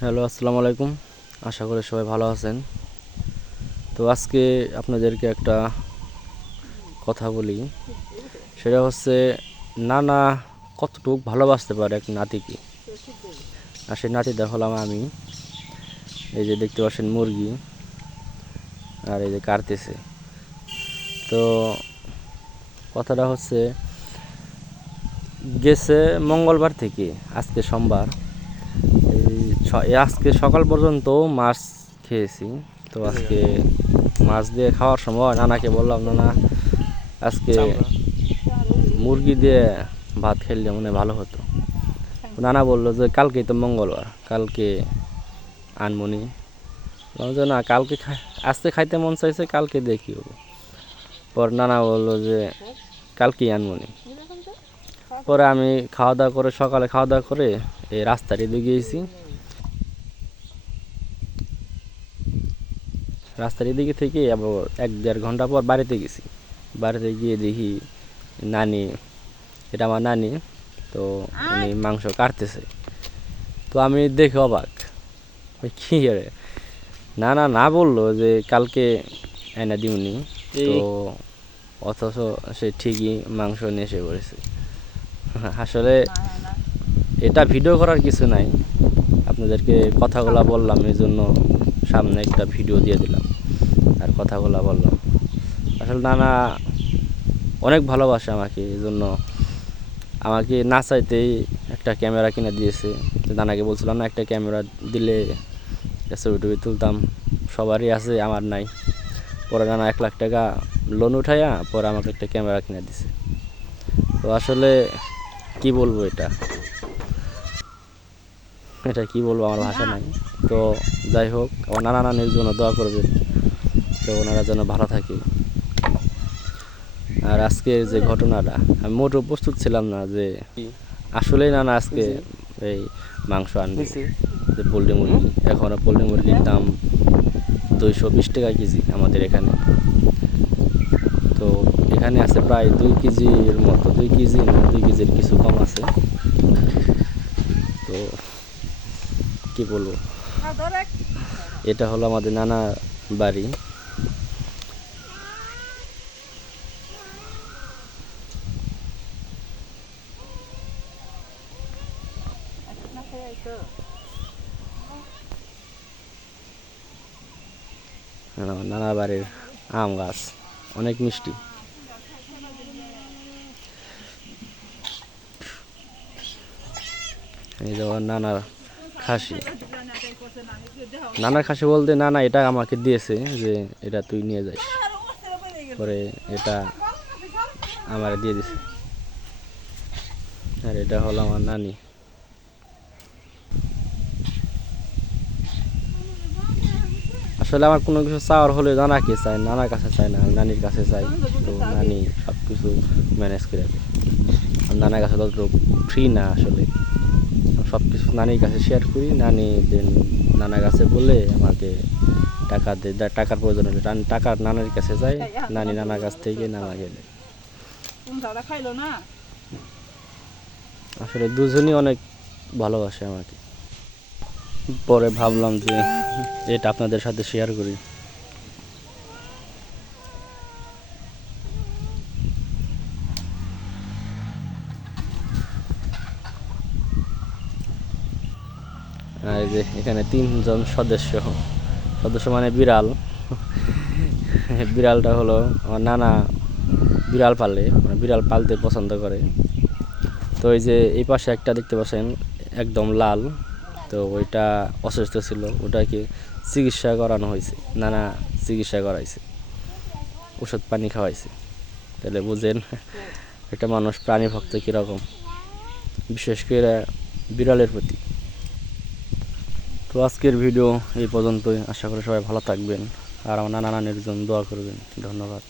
Hello, আসসালামু আলাইকুম। আশা করি সবাই ভালো আছেন। তো আজকে আপনাদেরকে একটা কথা বলি। সেটা হচ্ছে, নানা কতটুকু ভালোবাসতে পারে এক নাতিকে? আর সেই নাতি হলাম আমি। এই যে দেখতে পাচ্ছেন মুরগি। আর এই যে কাটতেছে। তো কথাটা হচ্ছে, গেছে মঙ্গলবার থেকে, আজকে সোমবার। আজকে সকাল পর্যন্ত মাছ খেয়েছি। তো আজকে মাছ দিয়ে খাওয়ার সময় নানাকে বললাম নানা আজকে মুরগি দিয়ে ভাত খেললে মনে ভালো হতো। নানা বলল যে কালকেই তো মঙ্গলবার কালকে আনমনি। বললাম যে না কালকে আজকে খাইতে মন চাইছে কালকে দেখি হব পর নানা বলল যে কালকেই আনমনি। পরে আমি খাওয়া দাওয়া করে সকালে খাওয়া দাওয়া করে এই রাস্তার এদিকে গিয়েছি। রাস্তার এদিকে থেকে আবার এক দেড় ঘণ্টা পর বাড়িতে গেছি। বাড়িতে গিয়ে দেখি নানি এটা আমার নানি তো উনি মাংস কাটতেছে। তো আমি দেখে অবাক। ওই কি রে? না না না বলল যে কালকে এনে দিউনি তো অথচ সে ঠিকই মাংস নিয়ে এসে পড়েছে। আসলে এটা ভিডিও করার কিছু নাই। আপনাদেরকে কথাগুলো বললাম এই জন্য সামনে একটা ভিডিও দিয়ে দিলাম। আর কথাগুলো বললাম। আসলে নানা অনেক ভালোবাসে আমাকে এই জন্য আমাকে না চাইতেই একটা ক্যামেরা কিনে দিয়েছে। নানাকে বলছিলাম, না, একটা ক্যামেরা দিলে ছবি টবি তুলতাম। সবারই আছে, আমার নাই। পরে নানা এক লাখ টাকা লোন উঠাইয়া পরে আমাকে একটা ক্যামেরা কিনে দিছে। তো আসলে কি বলব এটা? এটা কি বলব? আমার ভাষা নাই। তো যাই হোক আমার নানা নানির জন্য দোয়া করবেন। তো ওনারা যেন ভালো থাকে। আর আজকের যে ঘটনাটা আমি মোটেও প্রস্তুত ছিলাম না যে আসলেই নানা আজকে এই মাংস আনবে। যে পোলট্রি মুরগি। এখন পোলট্রি মুরগির দাম দুইশো বিশ টাকা কেজি আমাদের এখানে। তো এখানে আছে প্রায় দুই কেজির মতো দুই কেজি না দুই কেজির কিছু কম আছে। কি বলব? এটা হলো আমাদের নানা বাড়ি। নানা বাড়ির আম গাছ। অনেক মিষ্টি। এই যে নানার খাসি। নানার খাসি বলতে না না এটা আমাকে দিয়েছে যে এটা তুই নিয়ে যাস। পরে এটা আমার দিয়ে দিছে। আর এটা হলো আমার নানি। আসলে আমার কোনো কিছু চাওয়ার হলে নানাকে চাই, নানার কাছে চাই না নানির কাছে চাই। তো নানি সব কিছু ম্যানেজ করে দেয়। নানার কাছে তত ফ্রি না আসলে। সব কিছু নানির কাছে শেয়ার করি। নানি দেন নানার কাছে বলে আমাকে টাকা দেয় টাকার প্রয়োজন হলে টাকা নানার কাছে যায় নানি নানা কাছ থেকে নানা গেলে খাইলো না? আসলে দুজনই অনেক ভালোবাসে আমাকে। পরে ভাবলাম যে এটা আপনাদের সাথে শেয়ার করি। এই যে এখানে তিনজন সদস্য। সদস্য মানে বিড়াল। বিড়ালটা হলো আমার নানা বিড়াল পালে মানে বিড়াল পালতে পছন্দ করে। তো এই যে এই পাশে একটা দেখতে পাচ্ছেন, একদম লাল। তো ওইটা অসুস্থ ছিল, ওটাকে চিকিৎসা করানো হয়েছে। নানা চিকিৎসা করাইছে। ওষুধ পানি খাওয়াইছে। তাহলে বুঝেন, একটা মানুষ প্রাণী ভক্ত কীরকম। বিশেষ করে বিড়ালের প্রতি। তো আজকের ভিডিও এই পর্যন্তই। আশা করি সবাই ভালো থাকবেন আর আমার নানা নানির জন্য দোয়া করবেন। ধন্যবাদ।